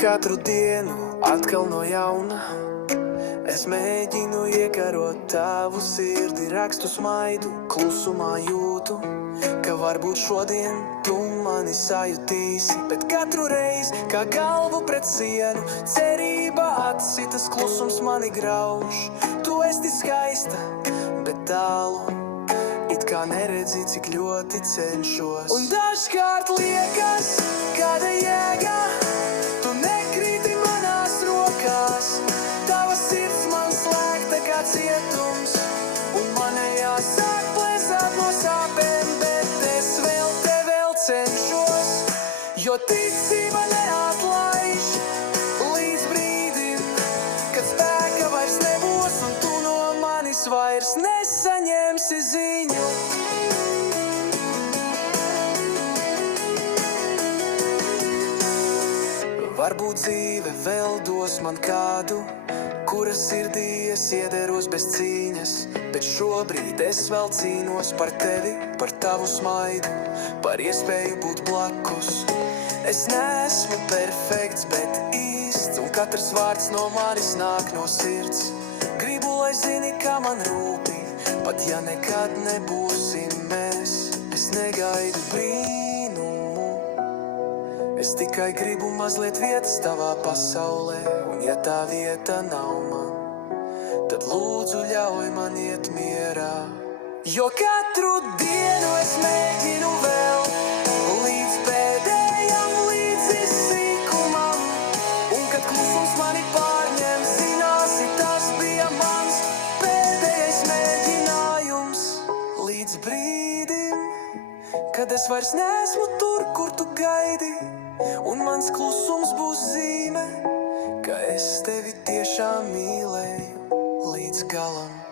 Katru dienu atkal no jauna es mēģinu iekarot tavu sirdi, rakstu smaidu, klusumā jūtu, ka varbūt šodien tu mani sajutīsi. Bet katru reizi, kā galvu pret sienu, cerība atsitas, klusums mani grauž. Tu esi skaista, bet tālu, it kā neredzi, cik ļoti cenšos. Un dažkārt liekas, kāda jēga, tu nekrīti manās rokās. Tava sirds man slēgta kā cietums, un manējā sāk plēsāt no sāpēm, bet es vēl cenšos, jo ticība neatlaiž līdz brīdim, kad spēka vairs nebūs, un tu no manis vairs nesaņemsi ziņu. Varbūt dzīve vēl dos man kādu, kura sirdī es iederos bez cīņas, bet šobrīd es vēl cīnos par tevi, par tavu smaidu, par iespēju būt blakus. Es neesmu perfekts, bet īsts, un katrs vārds no manis nāk no sirds. Gribu, lai zini, kā man rūpi, pat ja nekad nebūsim mēs. Es negaidu brīnumu, es tikai gribu mazliet vietas tavā pasaulē, un ja tā vieta nav man, tad lūdzu ļauj man iet mierā. Jo katru dienu es mēģinu vēl, līdz pēdējam, līdz izsīkumam, un kad klusums mani pārņem, zināsi, tas bija mans pēdējais mēģinājums. Līdz brīdim, kad es vairs neesmu tur, kur tu gaidi, un mans klusums būs zīme, ka es tevi tiešām mīlēju līdz galam.